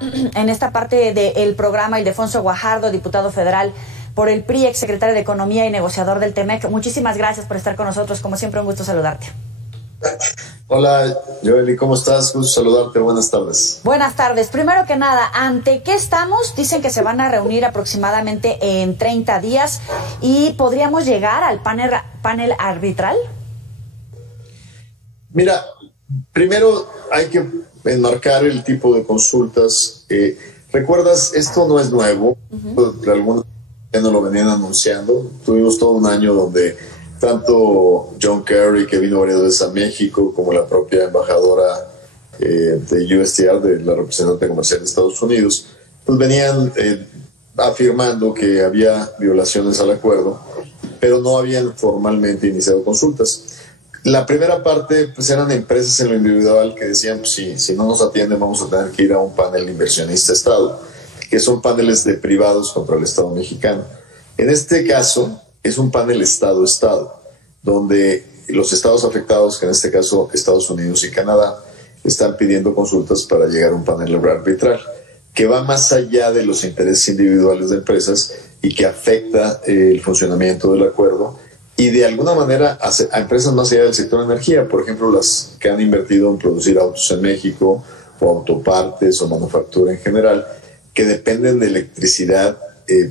En esta parte del programa, Ildefonso Guajardo, diputado federal por el PRI, exsecretario de Economía y negociador del TEMEC. Muchísimas gracias por estar con nosotros. Como siempre, un gusto saludarte. Hola, Joely, ¿cómo estás? Gusto saludarte. Buenas tardes. Buenas tardes. Primero que nada, ¿ante qué estamos? Dicen que se van a reunir aproximadamente en 30 días y podríamos llegar al panel arbitral. Mira, primero hay que enmarcar el tipo de consultas. ¿Recuerdas? Esto no es nuevo. Algunos ya no lo venían anunciando. Tuvimos todo un año donde tanto John Kerry, que vino varias veces a México, como la propia embajadora de USTR, de la representante comercial de Estados Unidos, pues venían afirmando que había violaciones al acuerdo, pero no habían formalmente iniciado consultas. La primera parte pues eran empresas en lo individual que decían, pues si no nos atienden vamos a tener que ir a un panel inversionista-Estado, que son paneles de privados contra el Estado mexicano. En este caso es un panel Estado-Estado, donde los estados afectados, que en este caso Estados Unidos y Canadá, están pidiendo consultas para llegar a un panel arbitral, que va más allá de los intereses individuales de empresas y que afecta el funcionamiento del acuerdo y de alguna manera a empresas más allá del sector de energía, por ejemplo, las que han invertido en producir autos en México o autopartes o manufactura en general, que dependen de electricidad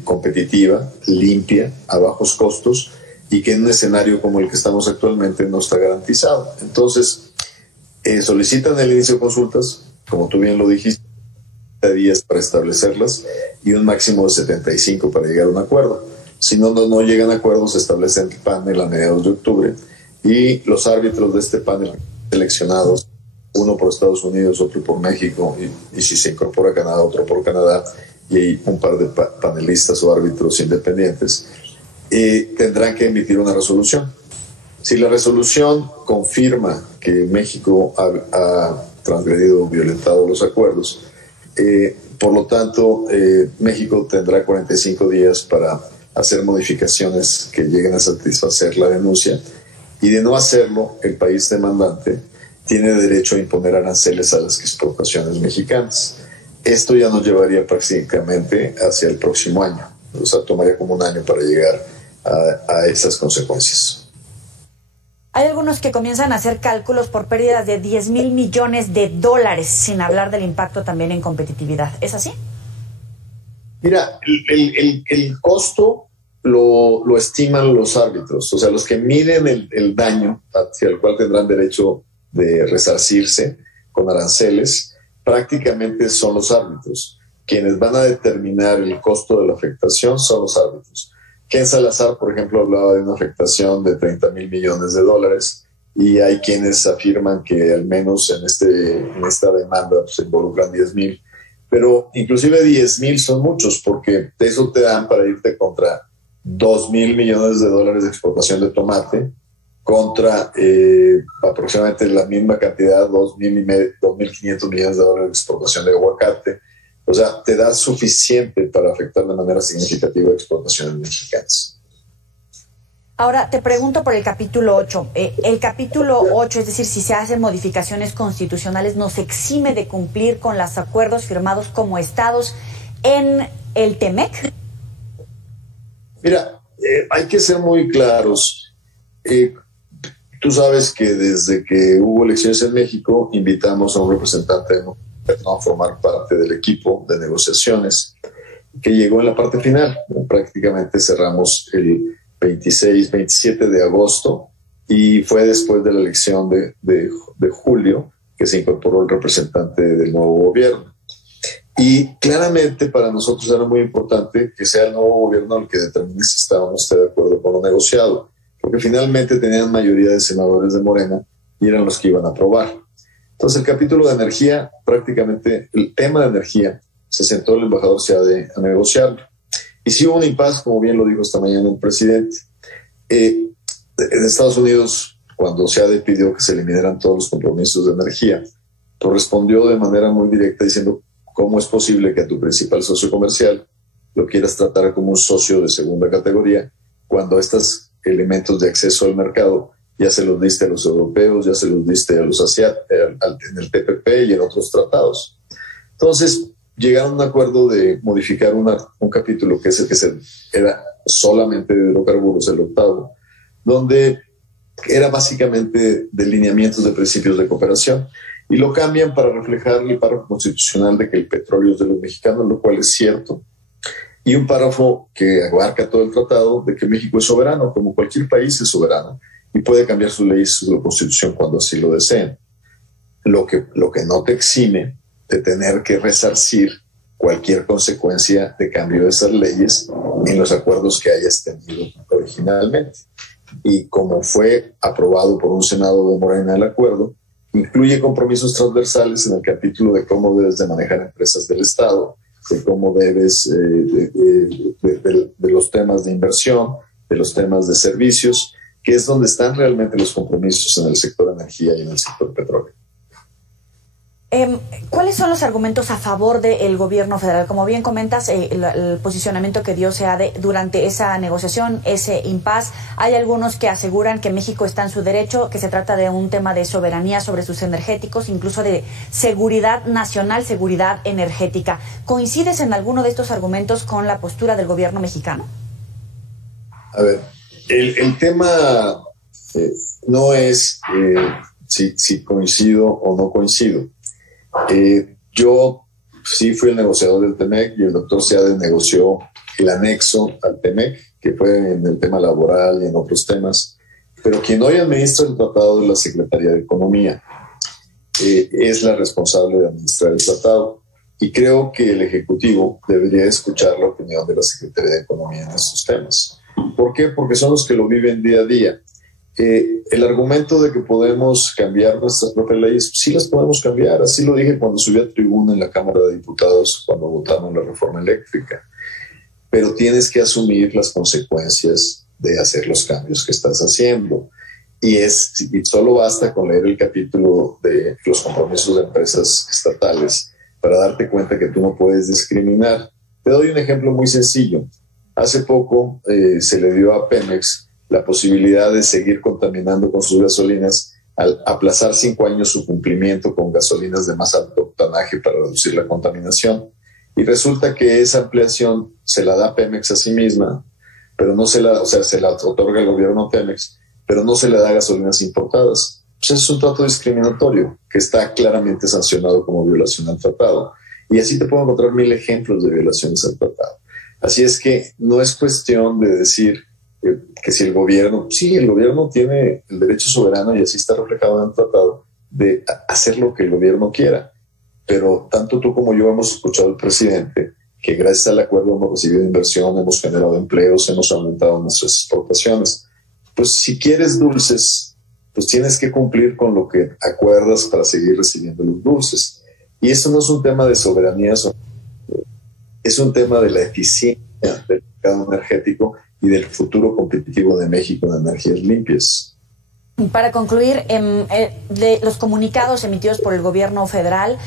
competitiva, limpia, a bajos costos y que en un escenario como el que estamos actualmente no está garantizado. Entonces, solicitan el inicio de consultas, como tú bien lo dijiste, 30 días para establecerlas y un máximo de 75 para llegar a un acuerdo. Si no llegan a acuerdos, se establece el panel a mediados de octubre y los árbitros de este panel seleccionados, uno por Estados Unidos, otro por México y si se incorpora Canadá, otro por Canadá y hay un par de panelistas o árbitros independientes, tendrán que emitir una resolución. Si la resolución confirma que México ha transgredido o violentado los acuerdos, por lo tanto, México tendrá 45 días para hacer modificaciones que lleguen a satisfacer la denuncia y de no hacerlo, el país demandante tiene derecho a imponer aranceles a las exportaciones mexicanas. Esto ya nos llevaría prácticamente hacia el próximo año, o sea, tomaría como un año para llegar a esas consecuencias. Hay algunos que comienzan a hacer cálculos por pérdidas de 10,000 millones de dólares, sin hablar del impacto también en competitividad. ¿Es así? Mira, el costo lo estiman los árbitros, o sea, los que miden el daño hacia el cual tendrán derecho de resarcirse con aranceles, prácticamente son los árbitros. Quienes van a determinar el costo de la afectación son los árbitros. Ken Salazar, por ejemplo, hablaba de una afectación de 30,000 millones de dólares y hay quienes afirman que al menos en esta demanda se involucran 10,000. Pero inclusive 10,000 son muchos porque eso te dan para irte contra 2,000 millones de dólares de exportación de tomate, contra aproximadamente la misma cantidad, 2,500 millones de dólares de exportación de aguacate. O sea, te da suficiente para afectar de manera significativa exportaciones mexicanas. Ahora te pregunto por el capítulo 8. El capítulo 8, es decir, si se hacen modificaciones constitucionales, nos exime de cumplir con los acuerdos firmados como estados en el TEMEC. Mira, hay que ser muy claros. Tú sabes que desde que hubo elecciones en México, invitamos a un representante a formar parte del equipo de negociaciones que llegó en la parte final. Prácticamente cerramos el 27 de agosto y fue después de la elección de julio que se incorporó el representante del nuevo gobierno. Y claramente para nosotros era muy importante que sea el nuevo gobierno el que determine si estábamos de acuerdo con lo negociado, porque finalmente tenían mayoría de senadores de Morena y eran los que iban a aprobar. Entonces el capítulo de energía, prácticamente el tema de energía, se sentó el embajador Seade a negociarlo. Y sí hubo un impasse, como bien lo dijo esta mañana el presidente. En Estados Unidos, cuando Seade pidió que se eliminaran todos los compromisos de energía, respondió de manera muy directa diciendo: ¿cómo es posible que a tu principal socio comercial lo quieras tratar como un socio de segunda categoría cuando estos elementos de acceso al mercado ya se los diste a los europeos, ya se los diste a los asiáticos, en el TPP y en otros tratados? Entonces, llegaron a un acuerdo de modificar un capítulo que es el que era solamente de hidrocarburos, el octavo, donde era básicamente de lineamientos de principios de cooperación, y lo cambian para reflejar el párrafo constitucional de que el petróleo es de los mexicanos, lo cual es cierto, y un párrafo que abarca todo el tratado de que México es soberano, como cualquier país es soberano, y puede cambiar sus leyes y su constitución cuando así lo deseen. Lo que no te exime de tener que resarcir cualquier consecuencia de cambio de esas leyes en los acuerdos que hayas tenido originalmente. Y como fue aprobado por un Senado de Morena el acuerdo, incluye compromisos transversales en el capítulo de cómo debes de manejar empresas del Estado, de cómo debes de los temas de inversión, de los temas de servicios, que es donde están realmente los compromisos en el sector energía y en el sector petróleo. ¿Cuáles son los argumentos a favor del gobierno federal? Como bien comentas, el posicionamiento que dio SEADE durante esa negociación, ese impasse, hay algunos que aseguran que México está en su derecho, que se trata de un tema de soberanía sobre sus energéticos, incluso de seguridad nacional, seguridad energética. ¿Coincides en alguno de estos argumentos con la postura del gobierno mexicano? A ver, el tema no es si coincido o no coincido. Yo sí fui el negociador del TEMEC y el doctor SEADE negoció el anexo al TEMEC, que fue en el tema laboral y en otros temas, pero quien hoy administra el tratado es la Secretaría de Economía. Es la responsable de administrar el tratado, y creo que el Ejecutivo debería escuchar la opinión de la Secretaría de Economía en estos temas. ¿Por qué? Porque son los que lo viven día a día. El argumento de que podemos cambiar nuestras propias leyes, sí las podemos cambiar. Así lo dije cuando subí a tribuna en la Cámara de Diputados cuando votamos la reforma eléctrica. Pero tienes que asumir las consecuencias de hacer los cambios que estás haciendo. Y solo basta con leer el capítulo de los compromisos de empresas estatales para darte cuenta que tú no puedes discriminar. Te doy un ejemplo muy sencillo. Hace poco se le dio a Pemex la posibilidad de seguir contaminando con sus gasolinas al aplazar 5 años su cumplimiento con gasolinas de más alto octanaje para reducir la contaminación. Y resulta que esa ampliación se la da Pemex a sí misma, pero no se la otorga el gobierno Pemex, pero no se le da a gasolinas importadas. Pues es un trato discriminatorio que está claramente sancionado como violación al tratado. Y así te puedo encontrar 1000 ejemplos de violaciones al tratado. Así es que no es cuestión de decir que si el gobierno tiene el derecho soberano, y así está reflejado en el tratado, de hacer lo que el gobierno quiera. Pero tanto tú como yo hemos escuchado al presidente que gracias al acuerdo hemos recibido inversión, hemos generado empleos, hemos aumentado nuestras exportaciones. Pues si quieres dulces, pues tienes que cumplir con lo que acuerdas para seguir recibiendo los dulces. Y eso no es un tema de soberanía, es un tema de la eficiencia del mercado energético y del futuro competitivo de México en energías limpias. Para concluir, de los comunicados emitidos por el gobierno federal,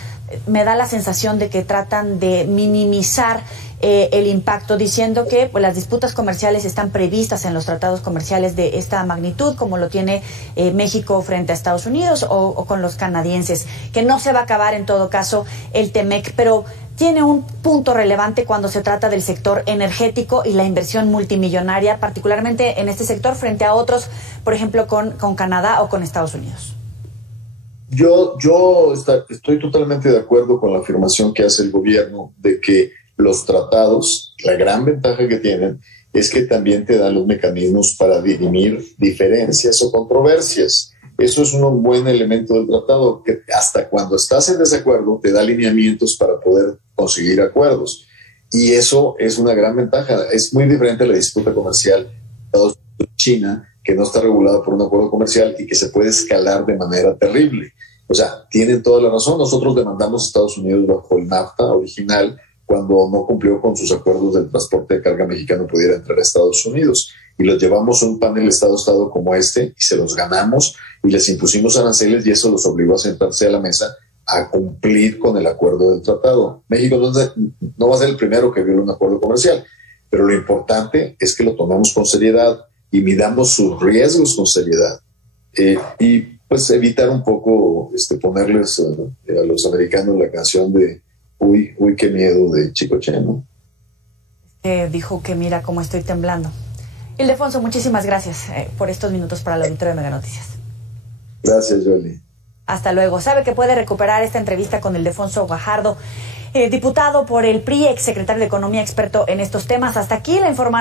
me da la sensación de que tratan de minimizar el impacto, diciendo que pues, las disputas comerciales están previstas en los tratados comerciales de esta magnitud, como lo tiene México frente a Estados Unidos o con los canadienses, que no se va a acabar en todo caso el TEMEC, pero tiene un punto relevante cuando se trata del sector energético y la inversión multimillonaria, particularmente en este sector frente a otros, por ejemplo, con Canadá o con Estados Unidos. Yo estoy totalmente de acuerdo con la afirmación que hace el gobierno de que los tratados, la gran ventaja que tienen es que también te dan los mecanismos para dirimir diferencias o controversias. Eso es un buen elemento del tratado, que hasta cuando estás en desacuerdo te da lineamientos para poder conseguir acuerdos. Y eso es una gran ventaja. Es muy diferente a la disputa comercial de China, que no está regulada por un acuerdo comercial y que se puede escalar de manera terrible. O sea, tienen toda la razón. Nosotros demandamos a Estados Unidos bajo el NAFTA original cuando no cumplió con sus acuerdos del transporte de carga mexicano pudiera entrar a Estados Unidos. Y los llevamos a un panel Estado-Estado como este y se los ganamos y les impusimos aranceles y eso los obligó a sentarse a la mesa a cumplir con el acuerdo del tratado. México no va a ser el primero que viola un acuerdo comercial, pero lo importante es que lo tomemos con seriedad y midamos sus riesgos con seriedad. Y pues evitar un poco ponerles a los americanos la canción de uy, qué miedo de Chicoche, ¿no? Dijo que mira cómo estoy temblando. Ildefonso, muchísimas gracias por estos minutos para el auditorio de Mega Noticias. Gracias, Yoli. Hasta luego. Sabe que puede recuperar esta entrevista con Ildefonso Guajardo, diputado por el PRI, exsecretario de Economía, experto en estos temas. Hasta aquí la información.